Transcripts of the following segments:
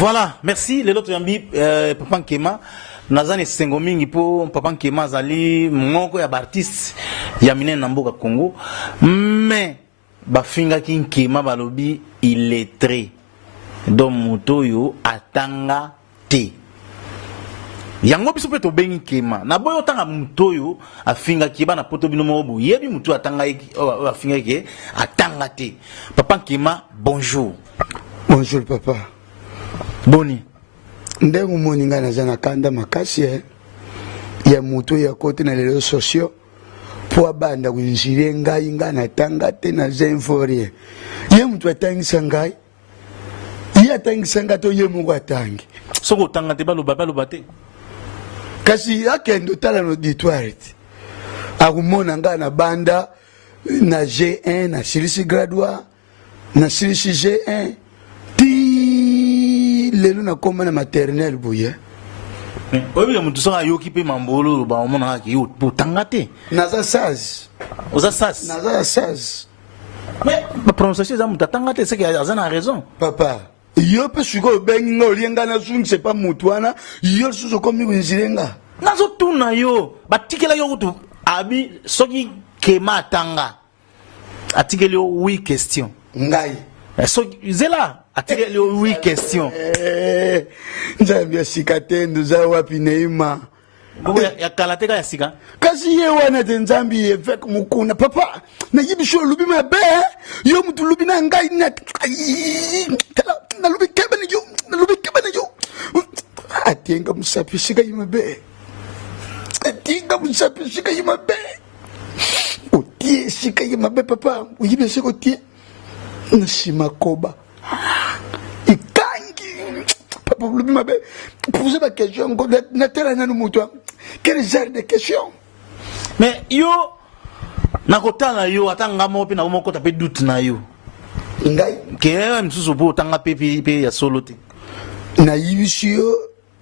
Voilà, merci. Les autres yambi Papa Nkema nazane sengo mingi po Papa Nkema zali moko ya artiste ya mine na mboka Congo. Mais bafinga ki Nkema balobi illettré. Donc mutoyo atanga te. Yango biso pe to bengi Nkema. Na boyo tanga mutoyo afinga ki bana poto bino mobu. Yebi muto atanga afinga ki atanga te. Papa Nkema, bonjour. Bonjour papa. Boni. Ndengu moninga na zana kanda makasi ya mutu ya kote na lelo sociaux po banda kunjire ngai ngana tanga te na zenforie. Ye mutu atangisa ngai. Ye atangisa ngato ye mugo atangi. Soko tanga te balo te. Kasi akendo tala no auditoire. Akumona ngana banda na G1 na silisi graduat na silisi G1 lelo na koma na maternelle buye. Obi ya mutu sanga yoki pe mambolo ba omona haki yo potanga te. Naza saz. Oza saz. Naza saz. Mais la prononciation za mutu tanga te c'est que azana raison. Papa, yo pe suko bengi no lienga na sun c'est pas mutuana, yo suso komi winzirenga. Nazo tuna yo, batikela yo kutu abi soki Nkema tanga. Atikeli yo 8 questions. Ngai. So zela atikeli yo 8 questions. Nzambi ya sikate nduza wapi neima. Bobo ya kalateka ya sika. Kasi ye wana te nzambi evek mukuna papa na yibisho lubi mabe yo mutu lubi na ngai na lubi kebane yo atenga musapishika yimabe atenga musapishika yimabe otie shika yimabe papa uyibe siko tie nasimakoba ikangi papa lubi mabe poser ma question na tela na mutu. Quel genre de questions? Mais yo nakotala yo atanga mo pe na mo kota pe doute na yo. Ngai ke msusu po tanga pe ya solo te. Na yibisio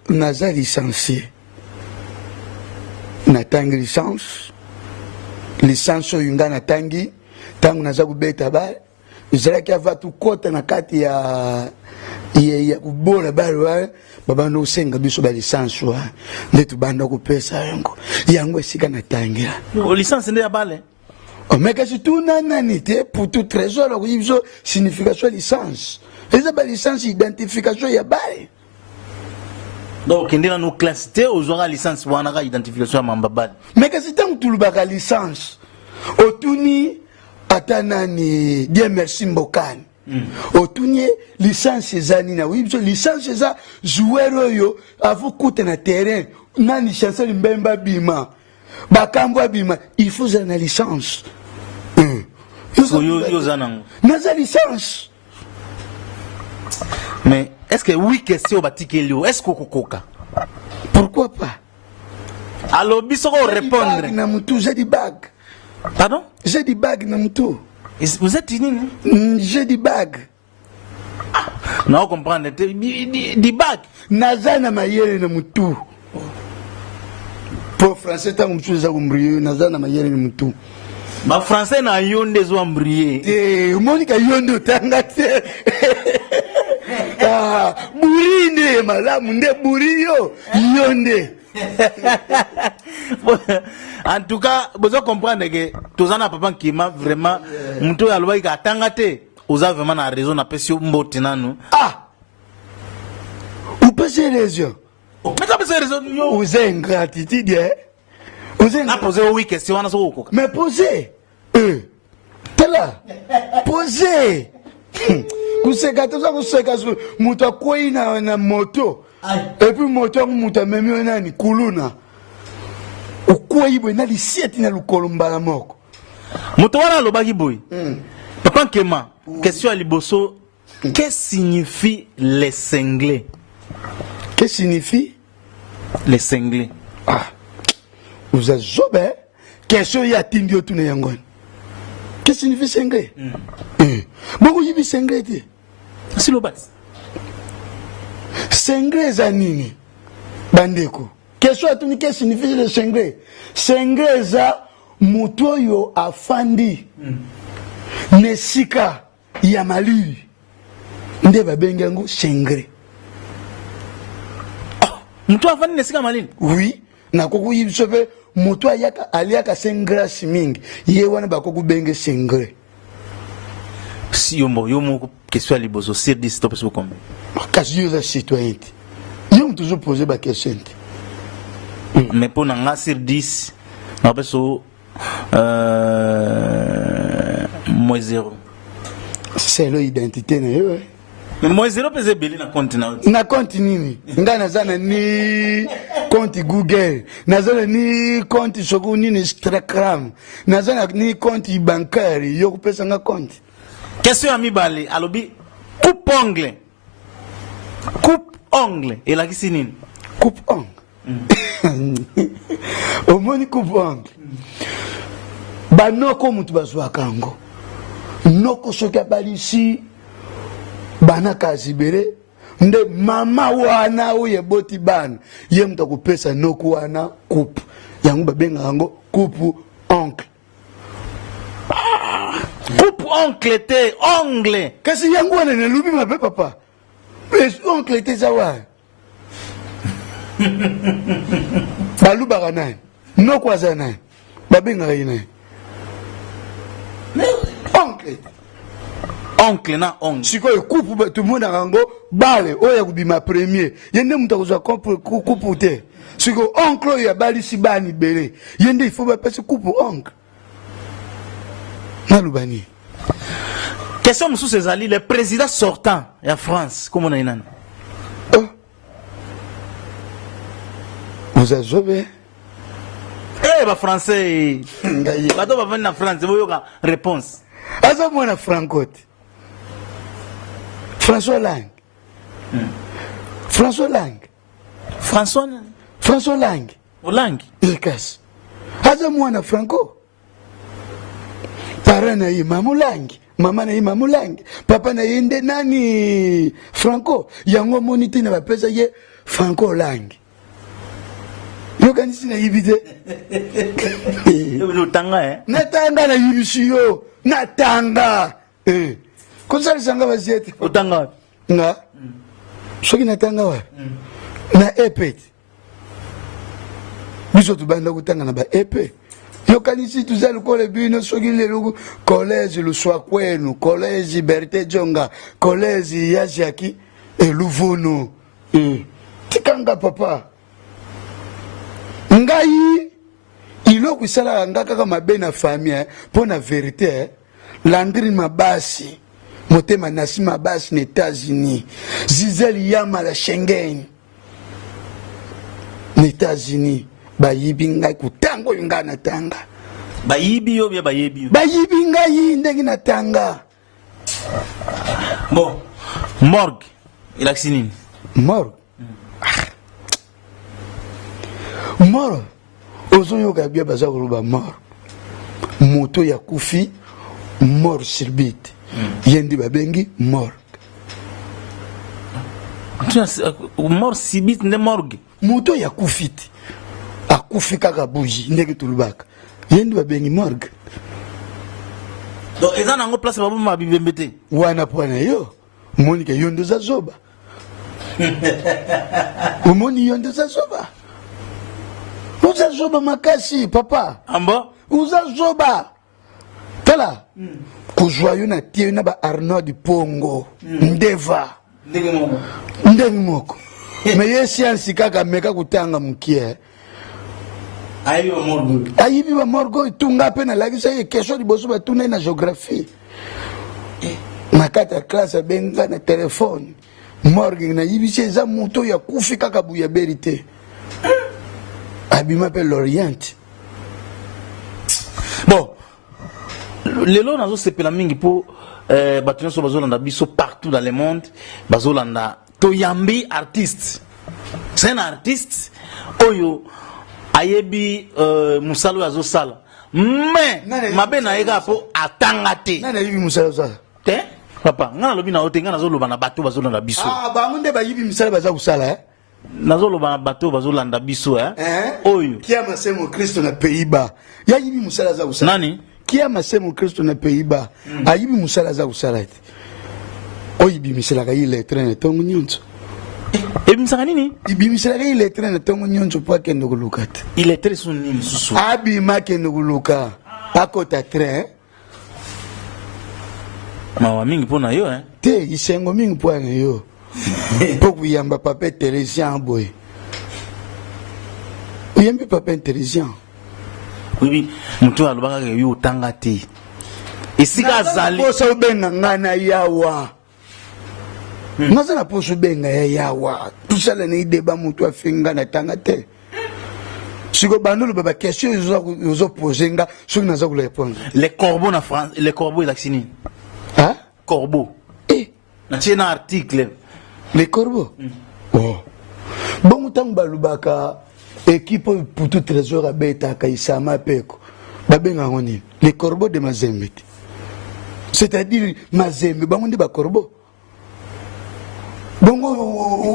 naza licencié. Na tangi licence yunga na tangi tangu naza kubeta ba zala kia vatu kota na kati ya kubola balo baba no senga biso ba licence wa ndetu banda ko pesa yango esika na tangira o licence nde ya bale o meka si tu nani te pour tout trésor ko yibiso signification licence eza ba licence identification ya bale donc ndena no classe te ozwa licence wana ka identification ya mamba bale meka si tangu tulubaka licence otuni atanani Dieu merci mbokani. Otunye licence zani na wibso licence za joueur yo avukuta na terrain nani chancel mbemba bima bakambwa bima il faut une licence yo zanango naza licence. Mais est-ce que oui question batikelio est-ce que kokoka pourquoi pas alors biso ko répondre na mutu j'ai di bag pardon j'ai di bag na mutu. Vous êtes nini? J'ai des bagues. Non, comprendre. Des bagues. Nazana mayele na mutu. Pour français, tant que tu as oublié, Nazana mayele na mutu. Ma français na yonde zo ambrié. Eh, Monica yonde tangate. Ah, burinde malamu nde buriyo yonde. En tout cas, vous comprenez que tous en Papa Nkema vraiment muto ya loba ka tangate oza vraiment na raison na pesio mboti nanu. Ah. Ou pas raison. Mais ça peut raison yo. Vous êtes ingratitude hein. Vous êtes na poser oui question wana so ko. Mais posez. Tela. Posez. Kuseka toza kuseka muto akoi na moto. Et puis moto muto memi nani kuluna. Okwa ibo na lisieti na lukolomba moko. Moto wana lobaki boy. Papa Nkema, question à liboso, qu'est-ce signifie les cinglés? Qu'est-ce signifie les cinglés? Ah. Vous êtes zobe. Question ya tindio tune yangon. Qu'est-ce signifie cinglé? Bongo yibi cinglé te. Si lo bas. Cinglé za nini? Bandeko. Question atuni qu'est-ce signifie le cinglé? Cinglé za mutoyo afandi. Nesika ya maliri. Nde babengi yango cinglé. Mutu afani nesika malini. Oui, na koko yibsope mutu aliaka sengrasi mingi. Ye wana bakoko benge sengre. Si yomo question à liboso sur 10 stop sur combien? Kasi yo za citoyen. Yo toujours poser ba question. Mais pour nanga sur 10 on peut so moins 0. C'est l'identité na yo. Mais moins 0 pèse belé na compte na. Na compte nini? Nga nazana ni compte Google, nazana ni compte soko nini Instagram, nazana ni compte bancaire, yo pesa nga compte. Question ami balé, alobi coupe ongle. Coupe ongle et la kisi nini? Coupe ongle. Au moins coupe ongle. Ba noko mutu bazwa kango. Noko soka balisi bana kazibere nde mama wana uye boti bana ye mta kupesa noko wana coupe yango babenga yango coupe ongle. Coupe ongle te ongle. Kasi yango wana ne lubi mabe papa. Es ongle te zawa. Balu bagana. Noko azana. Babenga yina. Oncle. Oncle na ongle. Sikoyo coupe tout le monde rango bale oya kubima premier. Yende muta kozwa coupe te. Siko oncle ya bali sibani bele. Yende il faut ba passer coupe oncle. Nalubani. Question sous ces alliés, le président sortant de France, comment on a une vous avez joué? Eh, les Français, quand on va venir en France, vous avez une réponse. Asa moi na Francote. François Lang. François Lang. François Lang. Lang. Ilkas. Asa moi na Franco. Para na yi mamulangi. Mama na yi mamulangi. Papa na yi nde nani Franco. Yango moniti na bapesa ye Franco Lang. Yo kanisi na yibide. Natanga Natanga na yibisi yo. Natanga. Konsali sanga baziete. Utanga. Nga. Soki natanga wa. Na epet. Biso tubanda kutanga na ba epet. Yo kanisi tuzali kole bino soki lelo collège le soir kwenu, collège Berthe Jonga, collège Yaziaki et Louvono. Tikanga papa. Ngai iloko isala ngaka kama bena famille pour na vérité. Landri mabasi. Motema nasi mabasi na États-Unis. Zizeli yama la Schengen. Na États-Unis. Bayibi ngai kutango yunga na tanga. Bayibi yo bia bayibi yo. Bayibi ngai ndenge na tanga. Bon. Morgue. Il a nini? Morgue. Morgue. Ozo yoka bia baza kuluba morgue. Moto ya kufi mort sirbite. Yendi babengi morgue. Mort sirbite nde morgue. Moto ya kufiti. Akufi kaka buji ndenge tulubaka. Yendi babengi morgue. Donc eza nango place babu mabibembete. Wana pwana yo. Monika yondo za zoba. Umoni yondo za zoba. Uza zoba makasi papa. Amba? Uza zoba. Tala. Kuzwa yo na tie na ba Arnaud Pongo. Ndeva. Ndenge moko. Me yesi ansi kaka meka kutanga mkie. Ayibi ba morgo tunga pena lakisa ye kesho liboso ba tuna na géographie. Makata classe benga na téléphone. Morgue na yibi za moto ya kufi kaka buya berité. Abima pe l'Orient. Bon. Lelo nazo sepela mingi po batunya so bazolanda biso partout dans le monde, bazolanda Toyambi artiste. C'est un artiste oyo ayebi musalo azo sala. Mais mabe na ega po atangate. Nana yibi musalo sala. Te? Papa, ngana lobi na otenga nazo loba na bato bazolanda biso. Ah, ba ngunde ba yibi musalo baza kusala nazo loba na bato bazolanda biso oyo. Kia masemo Kristo na Pays-Bas. Ya yibi musala za kusala. Nani? Kia masemo Kristo na Pays-Bas. Ayibi musala za kusala. Oyibi misala ka ile train tongo nyonso. ebimisaka nini ibimisaka iletre na ntongo nyonso po akende koluka te iletre so nini lisusu abima akende koluka akota train mawa mingi mpo na yo te isengo mingi mpo na yo mpo kuyamba papa intelligent boye uyambi papa intelligent oyebi moto alobaka ke yo otanga te esika azali posa obenga ngai na yawa naza na posa obenga ya yawa tusala na ideba moto afenga na tanga te siko bando oloba bakestion ozopose nga soki naza kolarépondre les corbeaux na France les corbeaux elakisi nini corbeau natie na article les corbeaux bongo ntango balobaka équipe oyo putu trésor abetaka isama peko babengango nini les corbeaux de Mazembe te c'est-à-dire Mazembe bango nde bacorbeau bongo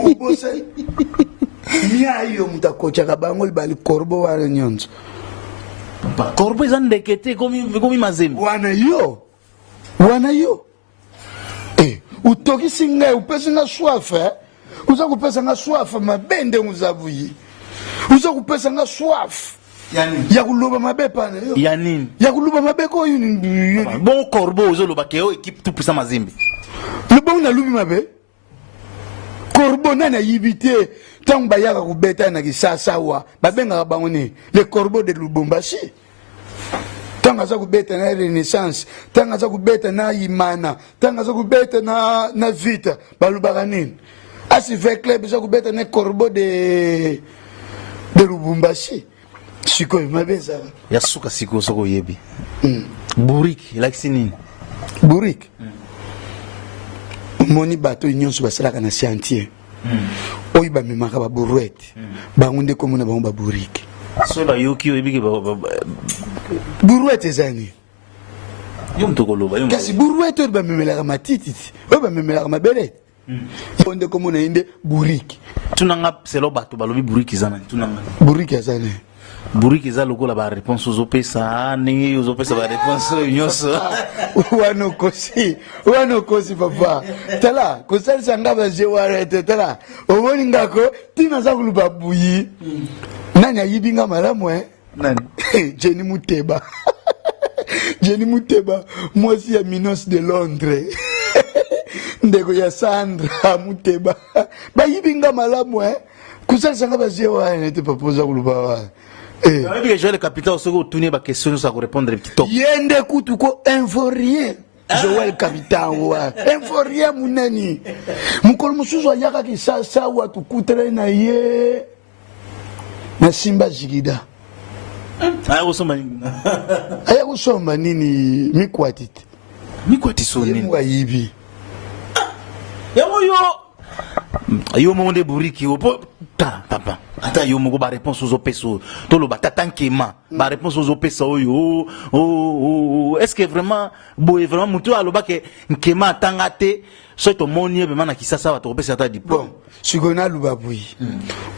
obosai miayo moto akotaka bango libali corbeau wana nyonso corbeau eza ndeke te komi Mazembe wana yo utokisi ngai upesi nga swafe uza kupesa nga swafe mabe ndenge uzavuyi uza kupesa nga swafe ya kuloba mabe pana yo ya nini ya kuloba mabe ko yo bon corbeau ozoloba ke yo équipe tout puissant Mazembe le bon na lubi mabe corbeau nana yibite tango bayaka kubeta na kisasa wa babengaka bango ni le corbeau de Lubumbashi tango aza kubeta na renaissance tango aza kubeta na imana tango aza kubeta na vita balobaka nini asi ve club aza kubeta na corbeau de Lubumbashi sikoyo mabeza ya suka siko soko oyebi buriki elakisi nini buriki moni bato nyonso basalaka na chantier oyo bamemaka baburuete bango nde komona bango baburiki so bayoki oyebike buruete ezani yo moto koloba kasi buruete oyo bamemelaka matiti oyo bamemelaka mabelete yo nde komona ye nde buriki tunanga selo bato balobi buriki eza nani tunanga buriki azani buriki eza lokola bareponse ozopesa ndenge ozopesa bareponse oyo nyonso wana okosi papa tala kosalisa nga baje warete tala omoni ngako ntina aza koluba buyi nani ayibi nga malamu nani Jenny Muteba Jenny Muteba mwasi ya Minos de Londres ndeko ya Sandra Muteba bayibi nga malamu kosalisa nga baje warete papa oza koluba wana que Joël Capital soko otunie ba question ça ko répondre petit top yende kutu ko info rien Joël Capital wa info rien munani mukolo musuzu ayaka kisasa watu kutere na ye na Simba Jigida aya kusomba nini mikwati soni mwa yibi yo monde buriki opo ta papa ata yo moko ba réponse aux opéso to lo batankema ba réponse aux opéso oyo est-ce que vraiment vraiment mutu aloba ke nkema tangate so to moni be mana kisasa ba to opésa ta diplôme bon sigona lubabuyi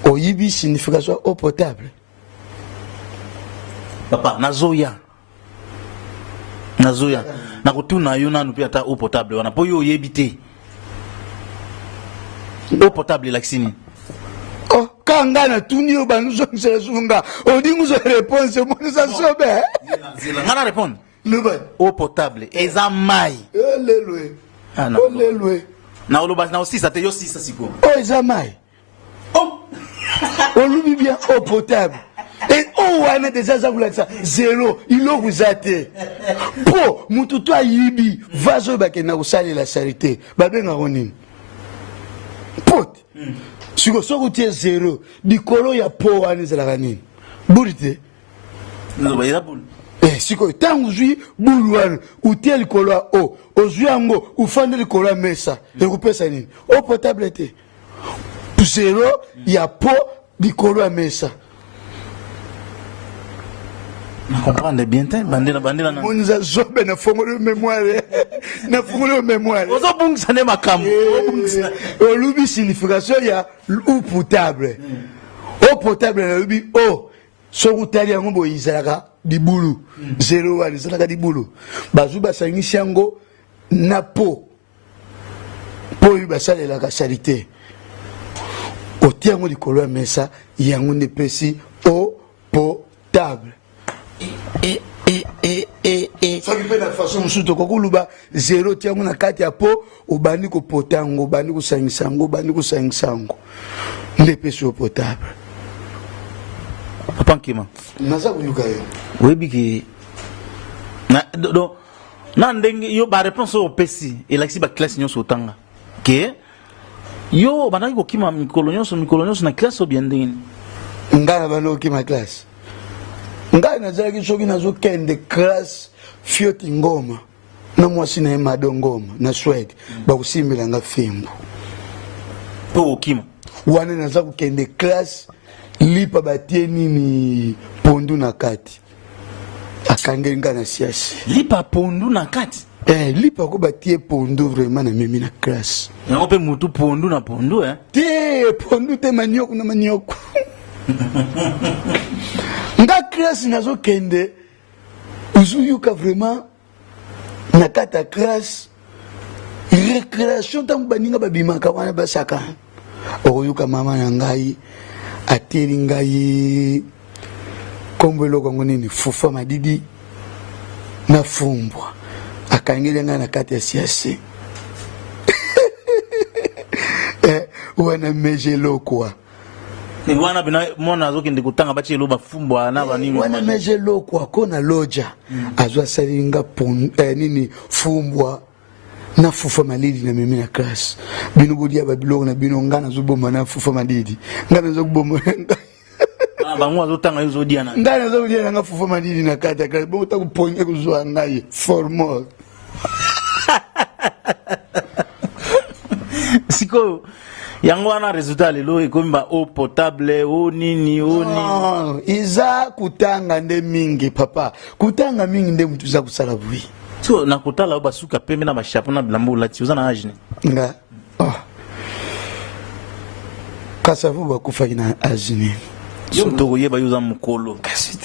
oyibi signification eau potable papa nazoya na kutuna yo nanu pia ta eau potable wana po yo yebite eau potable laksini kanga na tuni o banuzo nselsunga odingu zo réponse mo sa sobe ngana répondre luba eau potable eza mai lelwe lelwe na oloba na aussi ça te yo si ça siko eza mai olubi bien eau potable et wana déjà za kulakisa zero iloku zate po mutu to ayibi vazo bakena kusalela charité babengako nini pote siko soko tie zero dikolo ya po wana ezalaka nini buli te siko ntango ozwi bulu wana utie likolo ya o ozwi yango ufande likolo ya mesa ekupesa nini eau potable te zero ya po likolo ya mesa na comprendre bien te bandela na monza zobe na fongolo mémoire ozo bungisa ne makambo olubi signification ya eau potable eau potable na lubi o soki utali yango boye ezalaka dibulu zero wana ezalaka dibulu bazwi basangisi yango na po oyo basalelaka charité otiango likolo ya mesa yango nde pesi eau potable soki mpe na façon mosusu tokokoluba zero tiango na kati ya po obandi kopota yango obandi kosangisa yango obandi kosangisa yango nde pesi eau potable. Papa Nkema naza koyoka yo oyebi ke na ndenge yo baréponse oyo opesi elakisi baklasse nyonso otanga ke yo bandaki kokima mikolo nyonso na classe oyo bia ndenge ngai na banda kokima classe ngai nazalaki soki nazokende classe fioti ngoma na mwasi na ye mado ngoma na swede bakosimbelanga fimbu mpo okima wana naza kokende classe lipa batie nini pondu na kati akangeli ngai na siasi lipa pondu na kati lipa ko batie pondu vraiment na memi na classe yango mpe mutu pondu na pondu te pondu te manioko na manioko nga classe nazokende ozuyuka vraiment na kati ya classe récréation ntango baninga babimaka wana basaka okoyuka mama na ngai ateli ngai kombo eloko yango nini fufa madidi na fumbwa akangeli ngai na kati ya siase wana meje elokwa wana bina mona azokende kutanga bachi eloba fumbwa na banini wana meje elokwa ko na loja azwa salinga nini fumbwa na fufa malidi na memi na classe bino bodia babiloko na bino ngana zoboma na fufa malidi ngana zokuboma bango azotanga yo zodia na ngana zodia na fufa malidi na kati ya classe bo takuponye kuzwa ngai formal siko yango wana resultat lelo ekomba eau potable eau nini iza kutanga nde mingi papa kutanga mingi nde mutu za kusala bui so na kotala basuka pembe na bashapo na bilambo ulati oza na age nga kasavu bakufaki na age nini yo tokoyeba yo oza mokolo kasi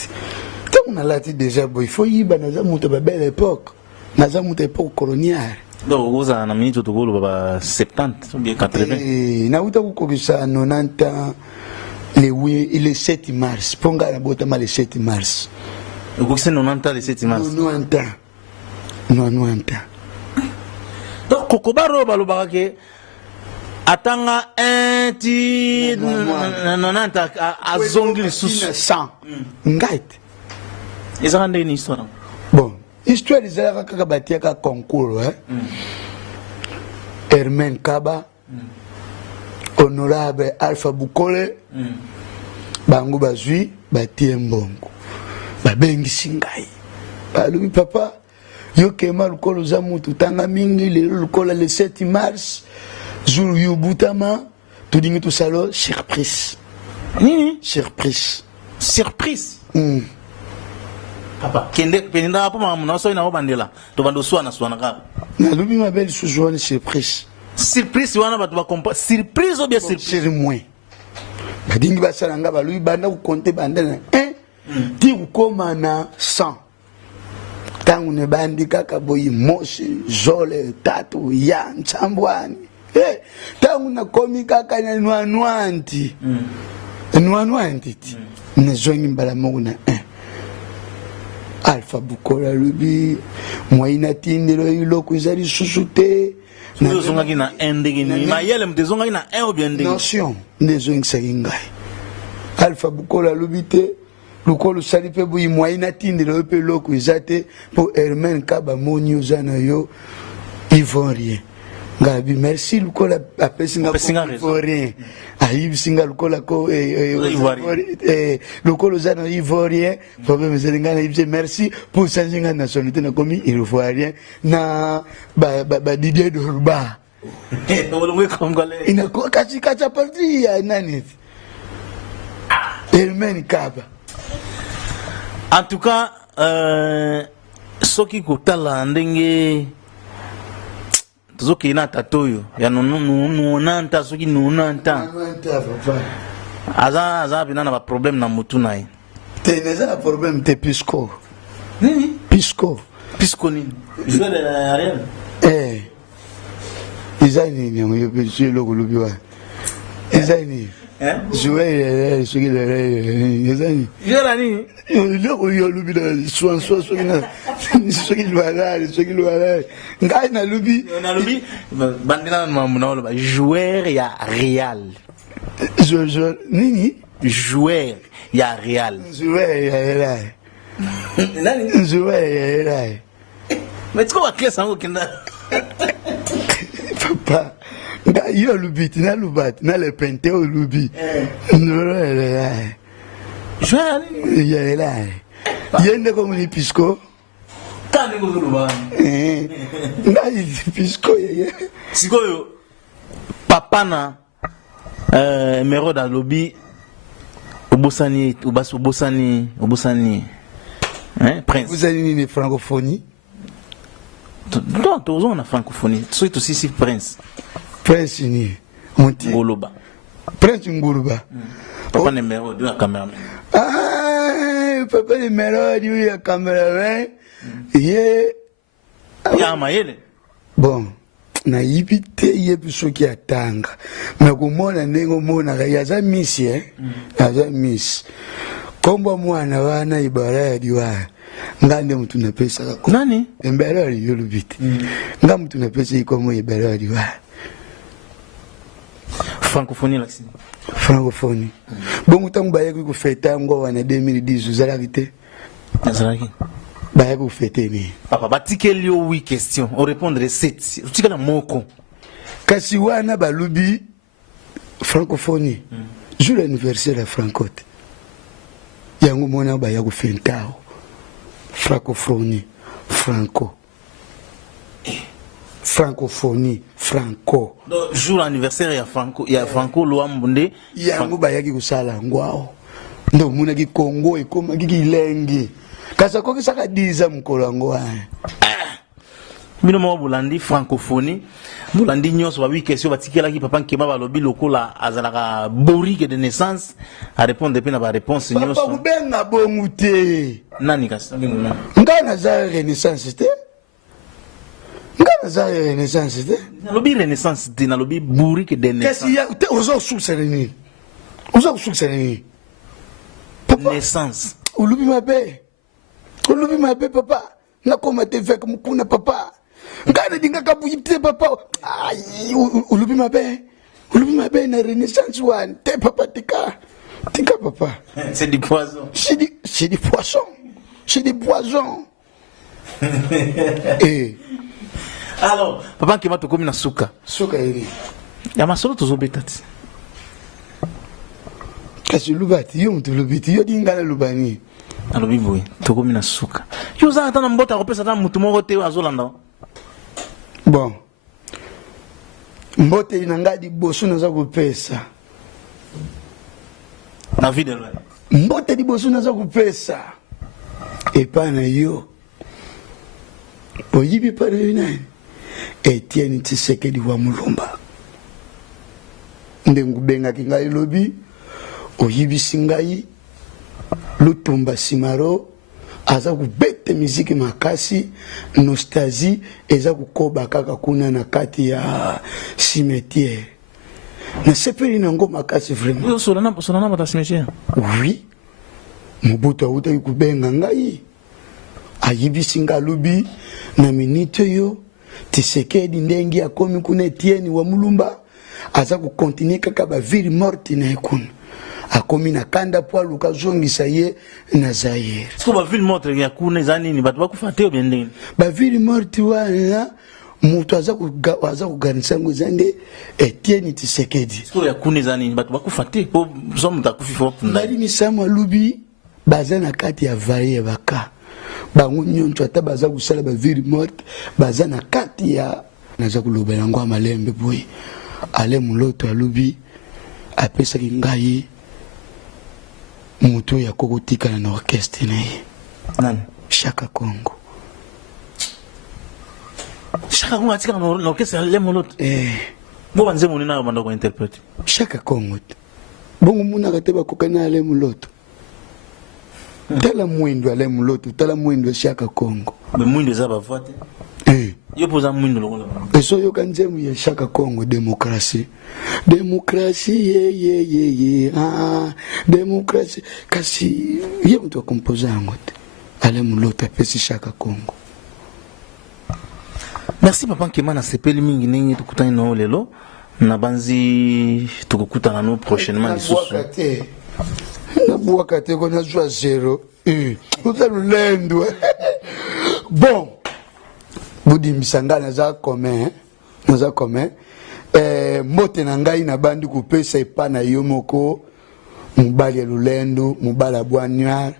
ntango nalati déjà boy fo yiba naza mutu ya babelle époque naza mutu ya époque coloniale donc ozala na miniti tokoloba ba 70 ou bien 80 nauta kokokisa 90 ans le 7 mars mpo ngai nabotama le 7 mars okokisa 90 ans le 7 mars 90 ans donc kokobaro oyo balobaka ke atanga 1 ti 90 azongi lisusu 100 ngai te ezaka ndenge ni histoire bon histoire ezalaka kaka batiaka concours Hermen Kaba honorable Alpha Bukole bango bazwi batie mbongo babengisi ngai balobi papa yo kema lukolo za mutu tanga mingi lelo lukola le 7 mars jour yo butama tudingi tusalo surprise nini surprise papa kende penda hapo mama na so ina obandela to bando swana kaba nalobi mabeli suzu wana surprise wana bato ba compa surprise ou bien surprise moins badingi basala nga balobi banda kukonte banda na 1 ti kukoma na 100 tangu ne bandi kaka boyi moshi jole tatu ya nchambwani tangu na komi kaka na nwanwanti ti nezongi mbala moko na 1 Alpha Bukola lubi moina tindelo iloko izali susute na zonga na endegi ni mayele mtezonga na 1 ou bien ndegi notion nezongi sakingai Alpha Bukola lubi te lukolo sali pe buyi moina tindelo pe loko izate pour Hermen Kaba moni uzana yo ivorien ngabi merci lukola apesinga ivorien ayibi singa lukola ko lukolo zana ivorien problème zelinga na ibse merci pour changer nga nationalité na komi ivoirien na ba Didier Drogba olongwe congolais ina ko kacha parti ya nani Hermen Kaba en tout cas soki kotala ndenge tozoki na tatoyo ya 90 soki 90 aza bina na ba problème na mutu na ye te neza problème te pisco nini pisco nini je vais rien izani ni yo pe loko lubiwa izani joueur soki ezani Jera nini? loko yo lubi na swanso soki lwala ngai na lubi bandela mamunaolo ba joueur ya Real. joueur nini Joueur ya Real. joueur Mais tu vois que ça on kenda. Papa ngai yo lubi na lubati na le pente o lubi Joueur yende comme ni pisco kande ko luba. ngai pisco Sikoyo papa na mero da lobby obosani prince. vous avez une francophonie Non, tous on a francophonie. Surtout aussi prince. Prince ni monti Ngoloba. Prince Nguluba. Papa numéro 2 à caméraman. Ah, papa numéro 2 à caméraman. Ya mayele. Bon, na yibite yebi soki atanga. Mais komona nengo mona ya za miss aza miss. Kombo mwana wana ibara diwa. Ngande mtu na pesa kako. Nani? Emberari yolubiti. Nga mtu na pesa iko mo emberari wa. Francophonie l'accent. Francophonie. Bon mutangu baye ku feta ngo wana 2010 uzalakite. Nazalaki. Baye ku fete ni. Papa batikeli yo 8 questions, on répondre 7. Utikala moko. Kasi wana balubi francophonie. Jour l'anniversaire de Francote. Yango mona baye ku fentao. Francophonie, franco. Francophonie, franco. Donc jour anniversaire ya Franco Luambunde. Yango bayaki kusala ngwao. Ndo muna ki Congo ekoma ki lengi. Kasa koki saka 10 ans mukolo ngwa. Mino mo bulandi francophonie. Bulandi nyonso ba 8 questions batikela ki papa nkema balobi lokola azalaka borique de naissance à répondre pe na ba réponse nyonso. Papa kubenga bongute. Nani kasi ngina. Ngana za renaissance te. Ngana za renaissance te. Na lobi renaissance te na lobi borique de naissance. Kasi ya te ozo sukseni. Ozo sukseni. Papa Naissance. Ulubi mabe. Ulubi mabe papa. Na koma te vek mukuna papa. Ngana dinga kabuyite papa. Ai ulubi mabe. Ulubi mabe na renaissance one. Te papa tika. Tika papa. C'est du poison. C'est du poisson. C'est des poisons. Eh. Alors, papa nkema to komi na suka. Suka iri. Ya masolo to zobetati. Kasi lubati yo mtu lubiti yo dingala lubani. Alobi boy, to komi na suka. Yo za ata na mbota ko pesa ta mutu moko te azolanda. Bon. Mbote inangadi bosu naza kupesa. Na vie de loin. Mbote di bosu naza kupesa. Epana yo. Oyibi pare yunani. Etienne Tshisekedi wa Mulumba. Ndengu benga kingai lobi. Oyibi singai. Lutumba Simaro. Aza kubete miziki makasi. Nostalgie. Eza kukoba kaka kuna na kati ya cimetière. Na sepeli nango makasi vraiment. Yo solana bata cimetière. Oui. Mobutu auta kubenga ngai. Ayibisi ngalubi na minute yo Tshisekedi ndengi akomi kuna Etienne wa Mulumba aza ku continuer kaka ba ville morte na ekuna akomi na kanda po luka zongisa ye na Zaire. Siko ba ville morte ya kuna zani ni batu bakufate o bendeni. Ba ville morte wana mutu aza kuganisa ngo zande Etienne Tshisekedi. Siko ya kuna zani ni batu bakufate po zomu takufifo punda. Bali ni samwa lubi baza na kati ya vaye baka. Bango nyoncho ata baza kusala ba ville morte baza na kati ya naza kuloba yango amalembe boy ale muloto alubi apesa kingai mutu ya kokotika na orchestre na ye nani Chaka Congo. Chaka Congo atika na orchestre ale muloto bo banze moni na banda ko interprete Chaka Congo bongo muna kateba kokana ale muloto. Tala mwindo ale muloto, tala mwindo Chaka Congo. Be mwindo za bavote. Yo posa mwindo lokola. Eso yo kanzemu ya Shaka Congo démocratie. Démocratie ye démocratie kasi ye mtu composer ngote. Ale mulota pesi Shaka Congo. Merci papa Nkema na sepeli mingi ningi tukutani na lelo na banzi tukukutana no prochainement lisusu. Na buakate kona jwa 0. Utalulendo. Bon. Budi misangana za commun, naza commun. Mote na ngai na bandi kupesa epa na yo moko mubali ya lulendo, mubala Boignard,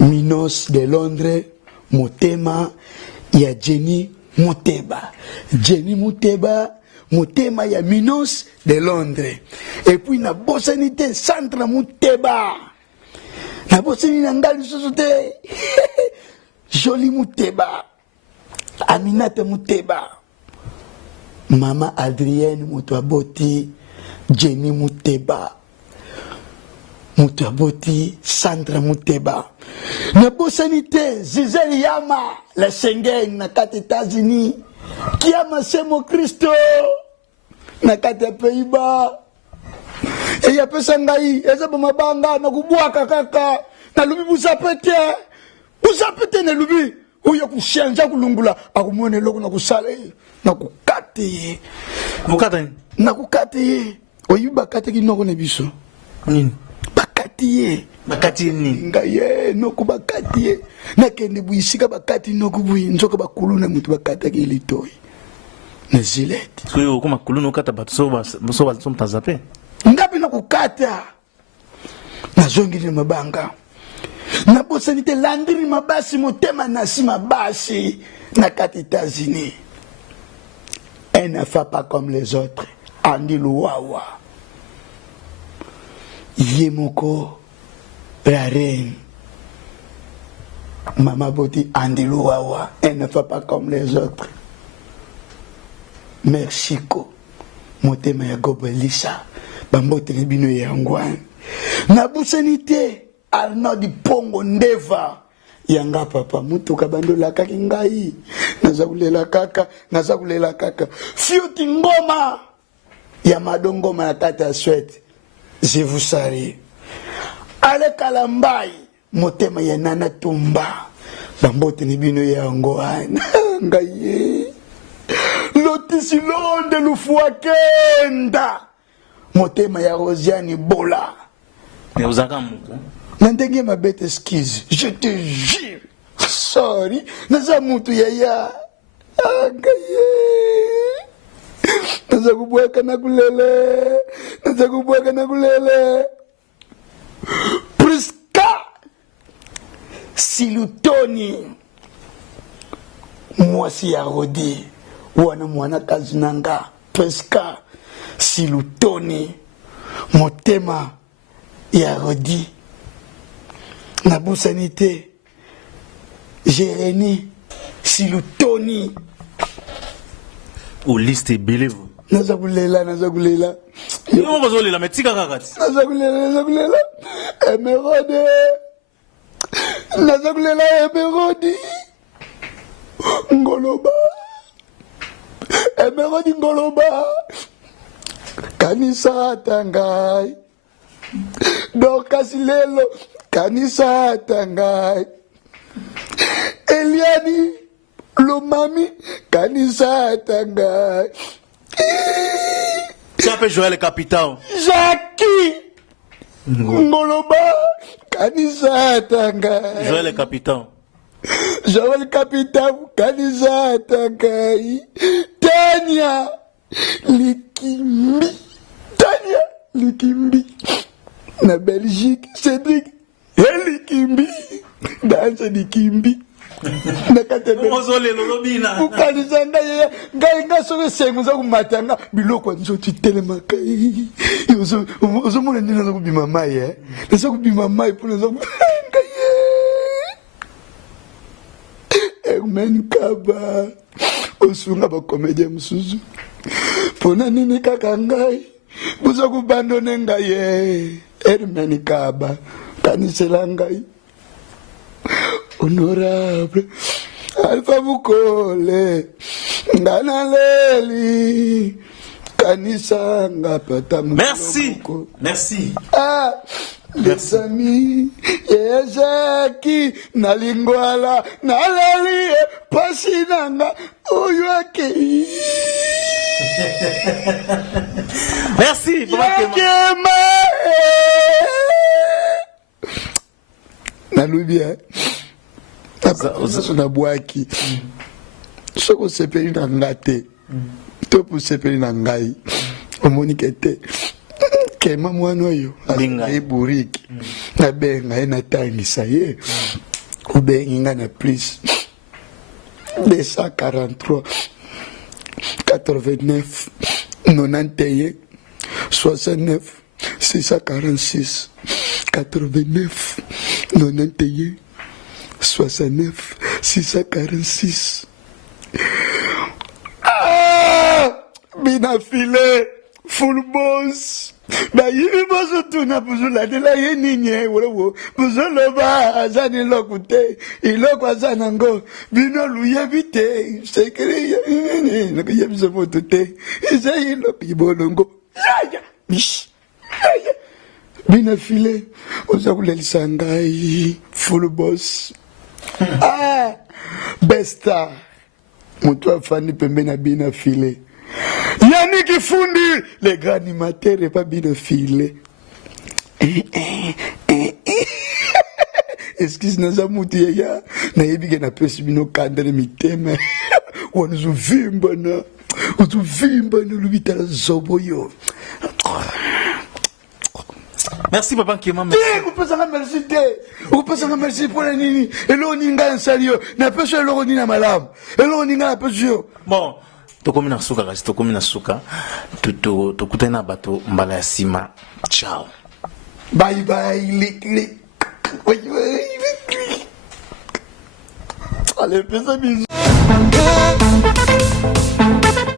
Minos de Londres, motema ya Jenny Muteba. Jenny Muteba, motema ya Minos de Londres. Et puis na bosanité centre Muteba. Na bosani na ngali sosote. Joli Muteba. Aminata Muteba. Mama Adrienne Mutwaboti. Jenny Muteba. Mutwaboti, Sandra Muteba. Na bosanité, Zizeli Yama, la Schengen, na kati États-Unis. Kiama Semo Christo, na kati ya Pays-Bas. E ya pesa ngai, eza mabanga na kubuaka kaka, na lubi busapete. Busapete na lubi, uya kushanja kulungula, akumwene loko na kusale, na kukate. Mukata ni? Na kukate. Oyu bakate ki noko ne biso. Nini? Bakati bakati ni ngaye noko bakati na kende buisika bakati noko bui nzoka bakuluna mutu bakata ki litoi na zilete so yo kuma kuluna kata batu so ba mtazape ngapi na kukata na zongi ni mabanga na bosanite landiri mabasi motema na si mabasi na kati États-Unis. Elle ne fait pas comme les autres. Andi Luwawa Yemoko la reine Mama Boti Andi Luwawa. Elle ne fait pas comme les autres. Mexico motema ya Gobelisa bambote bino ya ngwan na busanite Arnaud Pongo Ndeva yanga papa mutu kabando la kaki ngai nazakulela kaka fioti ngoma ya madongoma ya tata Swet je vous salue ale kalambai motema ya Nana Tumba bambote bino ya ngwan ngai Lotisi londe lufuakenda motema ya Rosiane Bola uzakamuka nandenge mabete skis je te jure sorry naza mutu yaya agaye naza kubweka na kulele Priska Silutoni mwasi ya Rodi wana mwana kazinanga Priska Silutoni motema ya Rodi na busanite Jérémy Silutoni o liste belevo nazakulela yo bazolela metika kakati nazakulela Emerode nazakulela Emerode Ngoloba Emerode Ngoloba kanisa tangai Dorcas Lelo kanisa tangai Eliani Lomami kanisa tangai Chape Joël Capital Jackie Ngoloba kanisa tangai Joël Capital Joël Capital kanisa tangai Tania Likimbi na Belgique Cédric Likimbi danse Likimbi na katebe ozolelo lobina ukanisa ngai ngaso sengu za kumatanga biloko nzoti telemaka ozo mona ndina za kubima mai nazo kubima mai pona za Hermen Kaba osunga ba comédien musuzu pona nini kaka ngai buza kubandone ngai Hermen Kaba kanisela ngai honorable Alpha Mukole Nganaleli Kanisa Ngapata Mukole. Merci. Ah, les amis, Ezeki, Nalingwala, Nalali, Pasinanga, Oyuaki. Merci, Papa Kema. Nalubia. Na bwaki. Soko sepeli na ngate. Topu sepeli na ngai. Omoni kete. Kema mwana oyo eburiki nabenga ye natangisa ye ubengi nga na plus 243 89 91 69 646 89 91 69 646 Bina file full boss na yibi boso tuna buzula de la yeninye wo buzulo ba azani lokute iloko azana ngo bino luye bite sekere na yebizo moto te izayi lokibolongo yaya mish yaya bina file ozakulelisa ngai full boss besta mutu afani pembe na bina file Yannick Fundi, les grands animateurs et pas bien filés. Excuse-nous, Zamouti, ya. Na yebi na pesi bino kandere miteme. Wanu vimba na. Utu vimba na lubita la zoboyo. Merci, Papa Kema. Vous pouvez merci. Vous pouvez merci pour la nini. Et l'on n'inga un salio. N'a pas sur l'on n'inga malam. Et l'on n'inga un peu sur. Bon. Tokomi na suka kasi tokomi na suka tokutana bato mbala ya sima. Ciao. Bye bye lick. Allez, fais ça bisous.